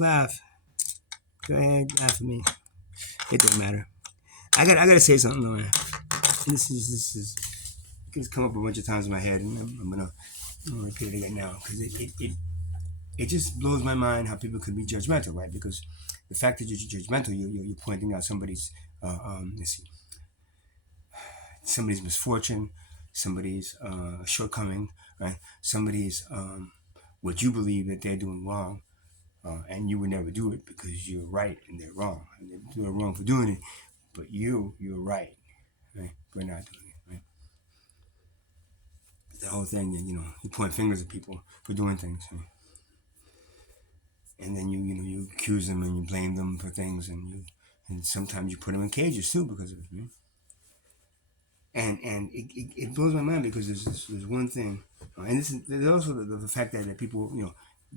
Laugh. Go ahead, laugh at me. It don't matter. I gotta say something though, man. This is it's come up a bunch of times in my head, and I'm gonna repeat it again now because it just blows my mind how people could be judgmental, right? Because the fact that you're judgmental, you're pointing out somebody's let's see, somebody's misfortune, somebody's shortcoming, right? Somebody's what you believe that they're doing wrong, and you would never do it because you're right and they're wrong, and they're wrong for doing it, but you're right, right? We're not doing it, right? The whole thing, you point fingers at people for doing things, right? And then you accuse them and you blame them for things, and sometimes you put them in cages too because of it, right? And it blows my mind because there's one thing, and there's also the fact that people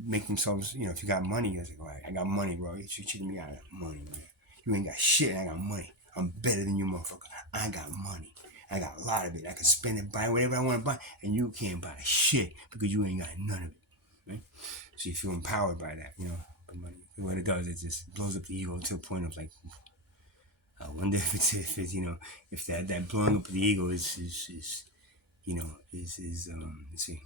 make themselves, if you got money, it's like, all right, I got money, bro. You cheating me out of money, man. You ain't got shit. I got money. I'm better than you, motherfucker. I got money. I got a lot of it. I can spend it, buy whatever I want to buy, and you can't buy shit because you ain't got none of it, right? So you feel empowered by that, the money. What it does, it just blows up the ego to a point of like, I wonder if if that blowing up of the ego is let's see,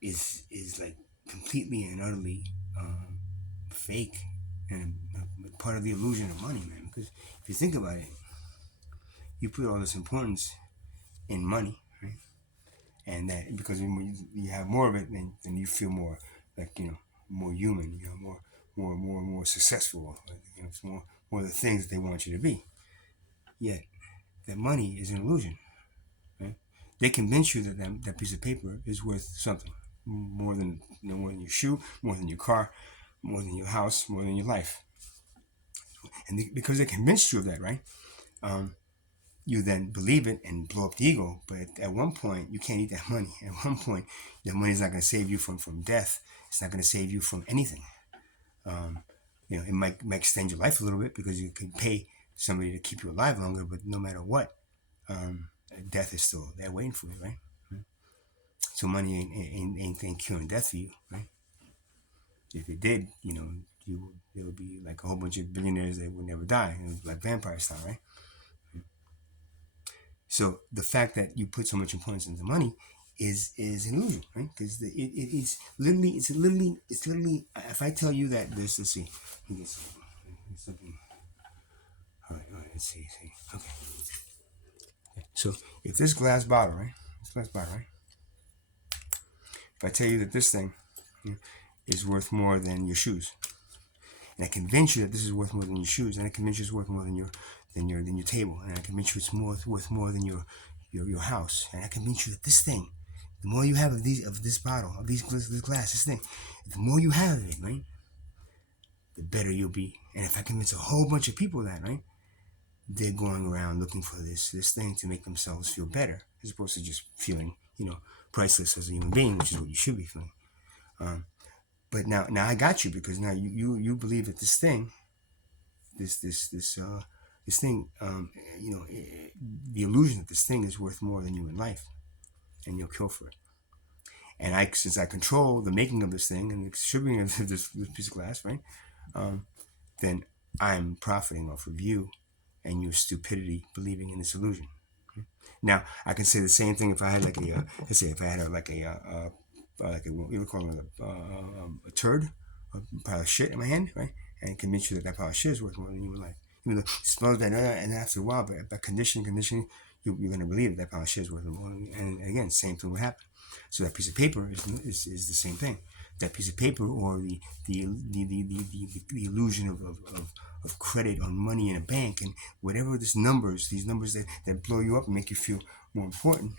is like completely and utterly fake and part of the illusion of money, man. Because if you think about it, you put all this importance in money, right? And that because when you have more of it, then you feel more like more human, more successful. It's more of the things that they want you to be. Yet that money is an illusion, right? They convince you that that piece of paper is worth something more than more than your shoe, more than your car, more than your house, more than your life. And because they convinced you of that, right? You then believe it and blow up the ego. But at one point, you can't eat that money. At one point, that money is not going to save you from death. It's not going to save you from anything. It might extend your life a little bit because you can pay somebody to keep you alive longer. But no matter what, death is still there waiting for you, right? So money ain't curing death for you, right? If it did, there would be like a whole bunch of billionaires that would never die, like vampire style, right? So the fact that you put so much importance into money is an illusion, right? Because it's literally. If I tell you that this, let's see, something. All right, let's see. Okay. So if this glass bottle, right? If I tell you that this thing is worth more than your shoes, and I convince you that this is worth more than your shoes, and I convince you it's worth more than your table, and I convince you it's worth more than your house, and I convince you that this thing, the more you have of this bottle, of this glass, this thing, the more you have of it, right, the better you'll be. And if I convince a whole bunch of people that, right, they're going around looking for this thing to make themselves feel better, as opposed to just feeling, priceless as a human being, which is what you should be feeling. But now I got you because now you believe that this thing, this thing, the illusion that this thing is worth more than human life, and you'll kill for it. And since I control the making of this thing and the distributing of this piece of glass, right, then I'm profiting off of you and your stupidity believing in this illusion. Now I can say the same thing if I had let's say if I had what you would call it, a turd, a pile of shit in my hand, right, and convince you that pile of shit is worth more than human life. Even though it smells bad, and after a while, by conditioning, you're going to believe that pile of shit is worth more. And again, same thing would happen. So that piece of paper is the same thing. That piece of paper, or the illusion of credit on money in a bank, and whatever these numbers that blow you up and make you feel more important,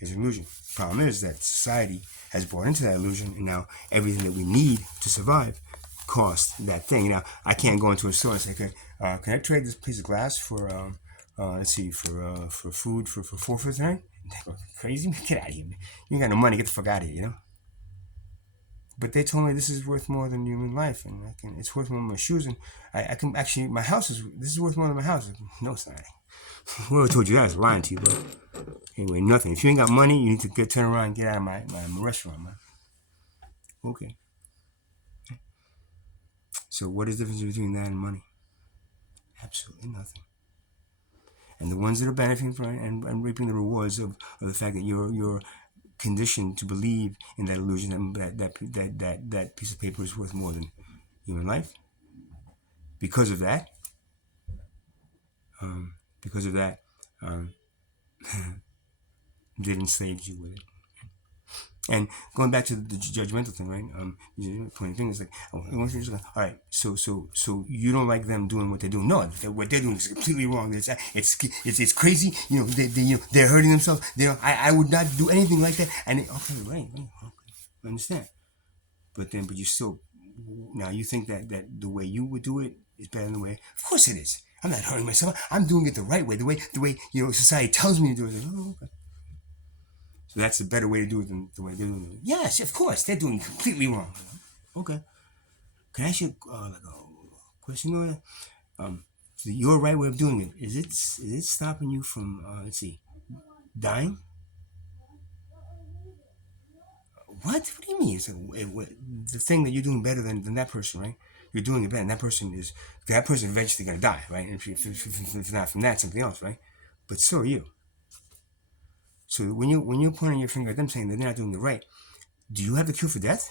is an illusion. The problem is that society has bought into that illusion, and now everything that we need to survive costs that thing. Now I can't go into a store and say, "Okay, can I trade this piece of glass for for food for $4 for tonight?" They go, crazy? Get out of here, man. You ain't got no money. Get the fuck out of here, But they told me this is worth more than human life, and it's worth more than my shoes, and I can actually, my house this is worth more than my house. No, it's not. Whoever told you that is lying to you, bro. Anyway, nothing. If you ain't got money, you need to turn around and get out of my restaurant, man. Okay. So what is the difference between that and money? Absolutely nothing. And the ones that are benefiting from it and reaping the rewards of the fact that you're conditioned to believe in that illusion that piece of paper is worth more than human life. Because of that, um, because of that, um, they enslaved you with it. And going back to the judgmental thing, right? Pointing fingers, like, all right, so you don't like them doing what they're doing? No, what they're doing is completely wrong. It's crazy. They're hurting themselves. I would not do anything like that. And okay, right, okay, I understand. But you still, now you think that the way you would do it is better than the way. Of course it is. I'm not hurting myself. I'm doing it the right way. The way society tells me to do it. Like, oh, okay. So that's a better way to do it than the way they're doing it. Yes, of course, they're doing it completely wrong. Okay. Can I ask you like a question? Your right way of doing it, is it stopping you from, let's see, dying? What? What do you mean? The thing that you're doing better than that person, right? You're doing it better, and that person eventually gonna die, right? And if not from that, something else, right? But so are you. So when you're pointing your finger at them saying that they're not doing it right, do you have the cure for death?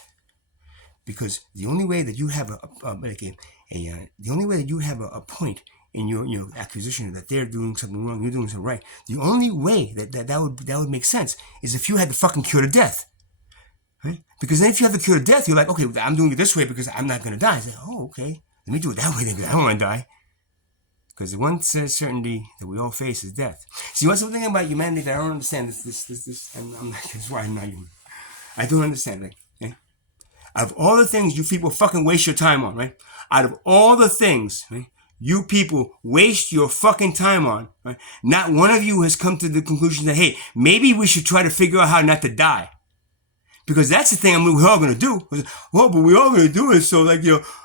Because the only way that you have the only way that you have a point in your acquisition that they're doing something wrong, you're doing something right. The only way that would make sense is if you had the fucking cure to death. Right? Because then if you have the cure to death, you're like, okay, I'm doing it this way because I'm not going to die. It's like, oh, okay. Let me do it that way then because I don't want to die. Because the one certainty that we all face is death. See, what's something about humanity that I don't understand? I'm not, that's why I'm not human. I don't understand. Like, okay? Out of all the things you people fucking waste your time on, right? Out of all the things, right, you people waste your fucking time on, right? Not one of you has come to the conclusion that, hey, maybe we should try to figure out how not to die. Because that's the thing we're all going to do. Well, but we're all going to do it, so, like,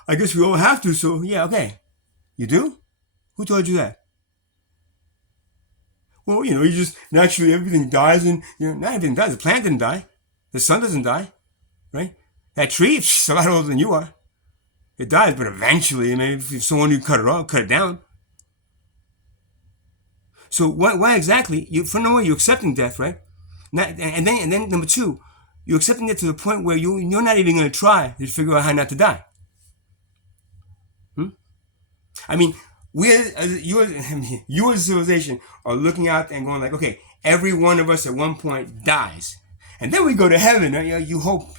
I guess we all have to, so, yeah, okay. You do? Who told you that? Well, you just, naturally, everything dies, and, not everything dies. The plant didn't die. The sun doesn't die, right? That tree, it's a lot older than you are. It dies, but eventually, maybe if someone you cut it down. So why exactly? For no way, you're accepting death, right? And then number two, you're accepting it to the point where you're not even going to try to figure out how not to die. I mean, you as a civilization are looking out and going like, okay, every one of us at one point dies. And then we go to heaven. Right? You hope.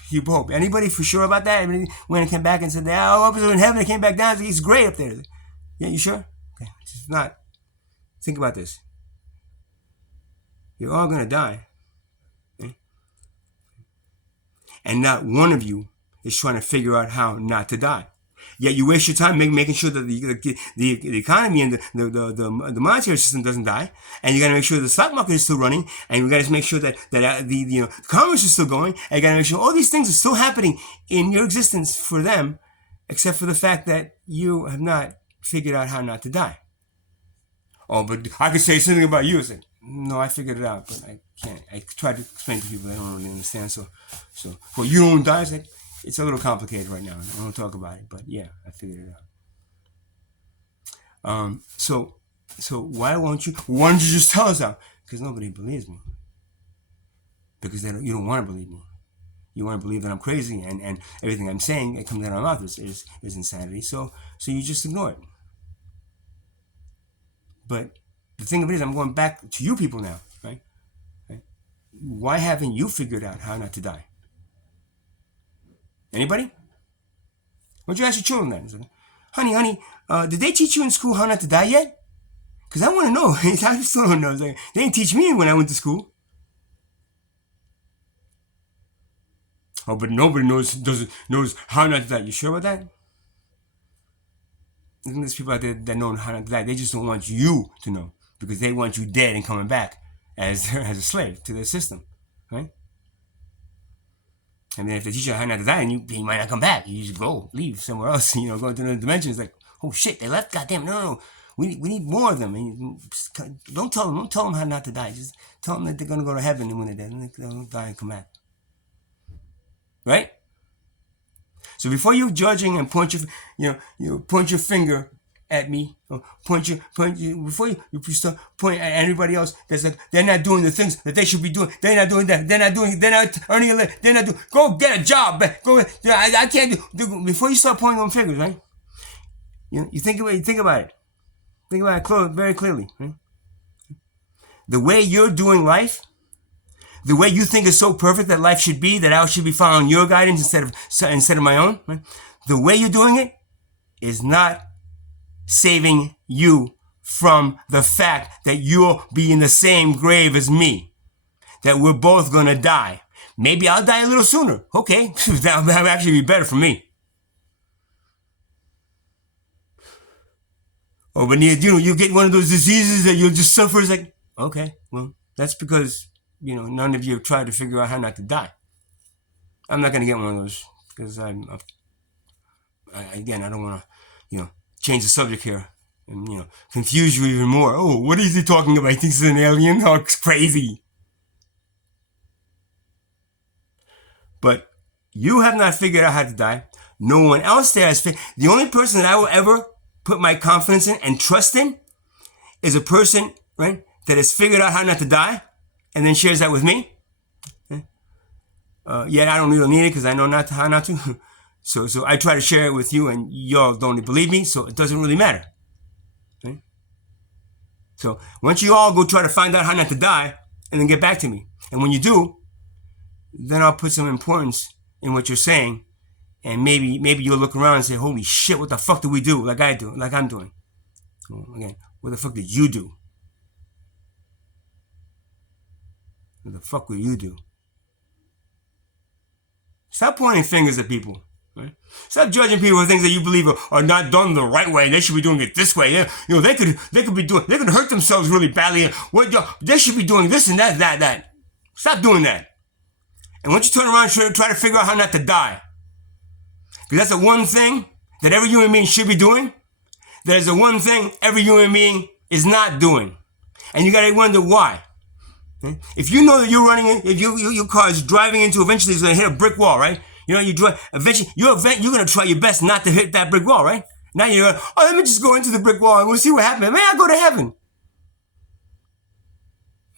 Anybody for sure about that? Everybody when it came back and said, oh, I was in heaven, it came back down. It's great up there. Yeah, you sure? Okay, it's not. Think about this. You're all going to die. Okay? And not one of you is trying to figure out how not to die. Yet you waste your time making sure that the economy and the monetary system doesn't die, and you got to make sure the stock market is still running, and you got to make sure that the commerce is still going, and you got to make sure all these things are still happening in your existence for them, except for the fact that you have not figured out how not to die. Oh, but I could say something about you. It's like, no, I figured it out, but I can't. I tried to explain to people, I don't really understand. So, well, you don't die. It's like, it's a little complicated right now. I don't talk about it, but yeah, I figured it out. So why don't you just tell us how? Because nobody believes me. Because you don't want to believe me. You want to believe that I'm crazy and everything I'm saying that comes out of my mouth is insanity. So you just ignore it. But the thing of it is, I'm going back to you people now, right? Why haven't you figured out how not to die? Anybody? Why don't you ask your children that? Honey, did they teach you in school how not to die yet? Because I want to know. I still don't know. Like, they didn't teach me when I went to school. Oh, but nobody knows how not to die. You sure about that? I think there's people out there that know how not to die. They just don't want you to know because they want you dead and coming back as a slave to their system, right? And then if they teach you how not to die, and you might not come back. You just leave somewhere else. Go into another dimension. It's like, oh shit, they left. Goddamn, no. We need more of them. Don't tell them how not to die. Just tell them that they're gonna go to heaven and when they're dead, they'll die and come back. Right? So before you're judging and point point your finger at me, or before you start pointing at everybody else that's like, they're not doing the things that they should be doing. They're not doing that. They're not earning a living. They're not doing. Go get a job. Go. I can't do. Before you start pointing on fingers, right? You think about it. Think about it very clearly. Right? The way you're doing life, the way you think is so perfect that life should be, that I should be following your guidance instead of my own. Right? The way you're doing it is not saving you from the fact that you'll be in the same grave as me, that we're both gonna die. Maybe I'll die a little sooner. Okay, that would actually be better for me. Or when you get one of those diseases that you'll just suffer. It's like, okay, well, that's because none of you have tried to figure out how not to die. I'm not gonna get one of those because I don't want to change the subject here and confuse you even more. Oh, what is he talking about? He thinks he's an alien? Oh, it's crazy. But you have not figured out how to die. No one else there has figured. The only person that I will ever put my confidence in and trust in is a person, right, that has figured out how not to die and then shares that with me. Yet I don't really need it because I know how not to. So I try to share it with you, and y'all don't believe me, so it doesn't really matter. Okay? So once you all go try to find out how not to die, and then get back to me. And when you do, then I'll put some importance in what you're saying, and maybe you'll look around and say, holy shit, what the fuck do we do? Like I'm doing. So again, what the fuck did you do? What the fuck will you do? Stop pointing fingers at people. Right? Stop judging people for things that you believe are not done the right way. They should be doing it this way. They could hurt themselves really badly. They should be doing this and that. Stop doing that. And once you turn around and try to figure out how not to die, because that's the one thing that every human being should be doing. That is the one thing every human being is not doing, and you gotta wonder why. Okay? If you know that you're running, if your car is driving into, eventually it's gonna hit a brick wall, right? You drive, eventually, you're going to try your best not to hit that brick wall, right? Now you're going, let me just go into the brick wall and we'll see what happens. May I go to heaven?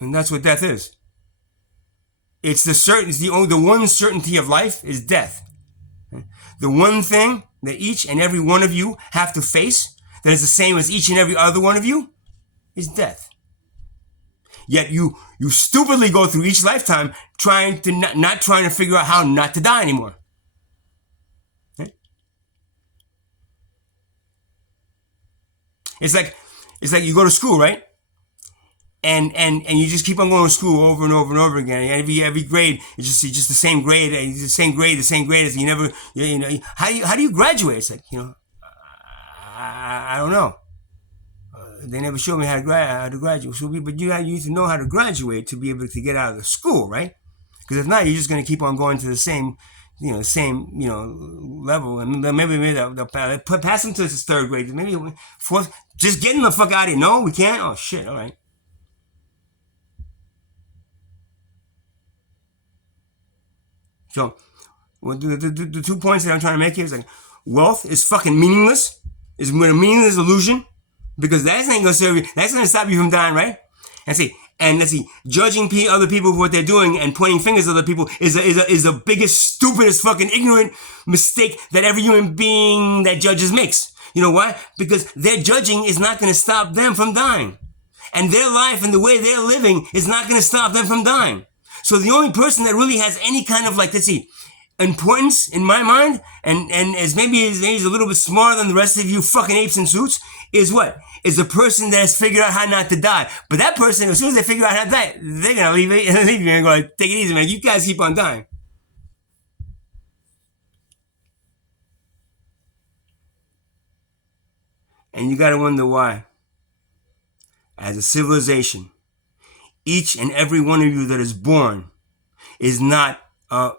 And that's what death is. It's the one certainty of life is death. The one thing that each and every one of you have to face that is the same as each and every other one of you is death. Yet you stupidly go through each lifetime not trying to figure out how not to die anymore. It's like you go to school, right? And you just keep on going to school over and over and over again. Every grade is just the same grade, the same grade as you never. How do you graduate? It's like I don't know. They never showed me how to graduate. But you need to know how to graduate to be able to get out of the school, right? Because if not, you're just going to keep on going to the same level, and maybe they'll pass them to this third grade, maybe fourth. Just getting the fuck out of here. No, we can't. Oh shit! All right. So, the 2 points that I'm trying to make here is like, wealth is fucking meaningless. It's a meaningless illusion because that ain't gonna serve you. That's gonna stop you from dying, right? And let's see, judging other people for what they're doing and pointing fingers at other people is the biggest, stupidest, fucking ignorant mistake that every human being that judges makes. You know why? Because their judging is not going to stop them from dying. And their life and the way they're living is not going to stop them from dying. So the only person that really has any kind of importance in my mind, and as maybe he's a little bit smarter than the rest of you fucking apes in suits, is what? Is the person that has figured out how not to die. But that person, as soon as they figure out how to die, they're going to leave you and go, take it easy, man. You guys keep on dying. And you got to wonder why. As a civilization, each and every one of you that is born is not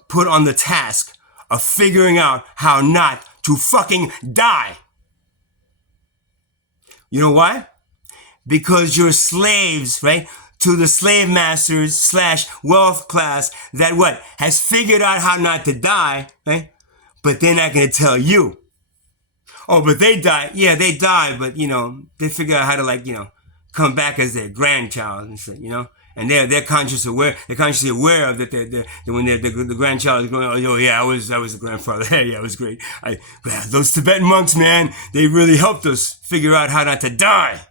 put on the task of figuring out how not to fucking die. You know why? Because you're slaves, right? To the slave masters / wealth class that has figured out how not to die, right? but they're not going to tell you. Oh, but they die. Yeah, they die, but they figure out how to come back as their grandchild and shit, And they're consciously aware of that. That when the grandchild is going, oh yeah, I was the grandfather. Yeah, it was great. Those Tibetan monks, man, they really helped us figure out how not to die.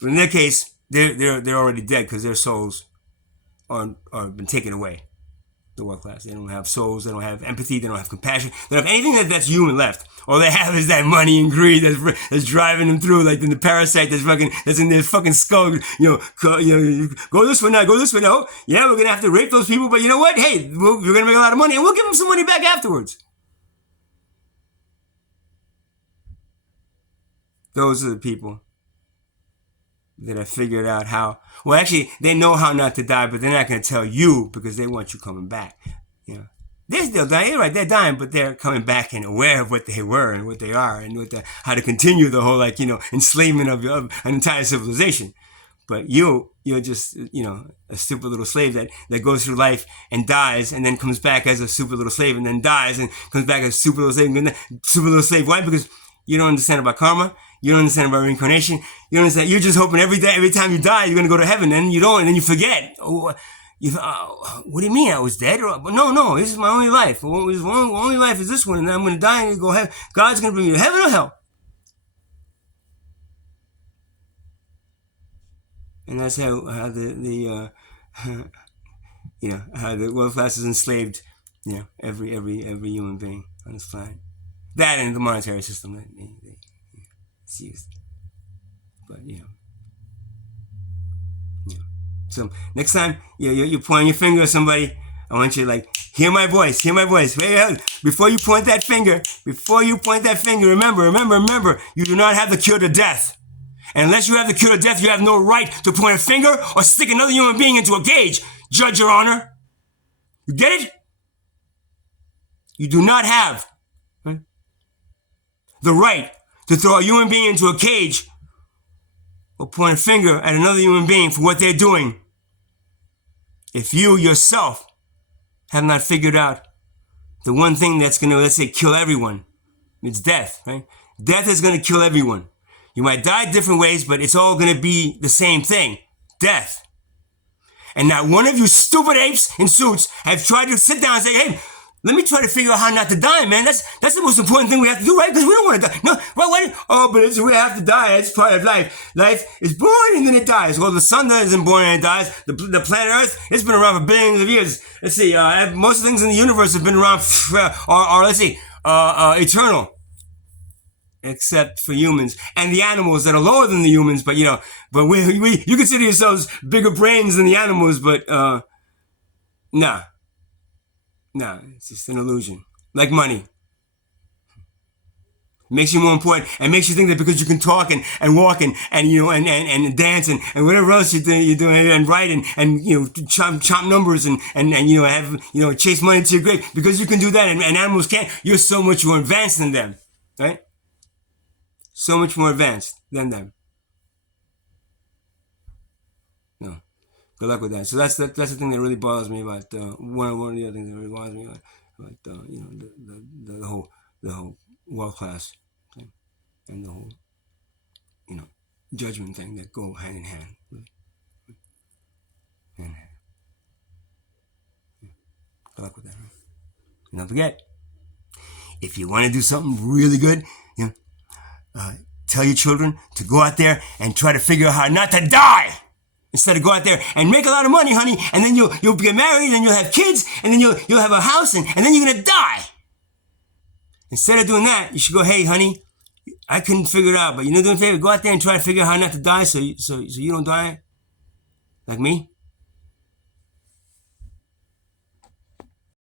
But in their case, they're already dead because their souls are been taken away. The world class. They don't have souls. They don't have empathy. They don't have compassion. They don't have anything that's human left. All they have is that money and greed that's driving them through, like in the parasite that's in their fucking skull. Go this way now. Go this way now. Yeah, we're gonna have to rape those people, but you know what? Hey, we're gonna make a lot of money, and we'll give them some money back afterwards. Those are the people that have figured out how. Well, actually, they know how not to die, but they're not going to tell you because they want you coming back. They're still dying. You're right, they're dying, but they're coming back and aware of what they were and what they are and how to continue the whole enslavement of an entire civilization. But you're just a stupid little slave that goes through life and dies and then comes back as a stupid little slave and then dies and comes back as a stupid little slave and then stupid little slave. Why? Because you don't understand about karma. You don't understand about reincarnation. You don't understand. You're just hoping every time you die, you're going to go to heaven. And you don't, and then you forget. What do you mean I was dead? No, this is my only life. My only life is this one, and then I'm going to die and go heaven. God's going to bring you to heaven or hell. And that's how the how the world class is enslaved. Every human being on this planet. That and the monetary system that it's used. But So next time you're pointing your finger at somebody, I want you to hear my voice. Before you point that finger, remember, you do not have the cure to death. And unless you have the cure to death, you have no right to point a finger or stick another human being into a cage. Judge, Your Honor. You get it? You do not have the right to throw a human being into a cage or point a finger at another human being for what they're doing. If you yourself have not figured out the one thing that's going to, let's say, kill everyone, it's death, right? Death is going to kill everyone. You might die different ways, but it's all going to be the same thing, death. And not one of you stupid apes in suits have tried to sit down and say, hey, let me try to figure out how not to die, man. That's the most important thing we have to do, right? Because we don't want to die. No, right? Oh, but we have to die. It's part of life. Life is born and then it dies. Well, the sun isn't born and it dies. The planet Earth, it's been around for billions of years. Let's see. Most of the things in the universe have been around, eternal. Except for humans and the animals that are lower than the humans. But you consider yourselves bigger brains than the animals. But nah. No, it's just an illusion. Like money. It makes you more important and makes you think that because you can talk and walk and dance and whatever else you're doing and write and chop numbers and have chase money to your grave because you can do that and animals can't. You're so much more advanced than them, right? So much more advanced than them. No. Good luck with that. So that's the thing that really bothers me about one of the other things that really bothers me about the whole world class thing and the whole judgment thing that go hand in hand. Hand in hand. Good luck with that. Right? And don't forget, if you want to do something really good, tell your children to go out there and try to figure out how not to die. Instead of go out there and make a lot of money, honey, and then you'll get married, and you'll have kids, and then you'll have a house, and then you're gonna die. Instead of doing that, you should go, hey, honey, I couldn't figure it out, but you know, do me a favor, go out there and try to figure out how not to die, so you don't die like me.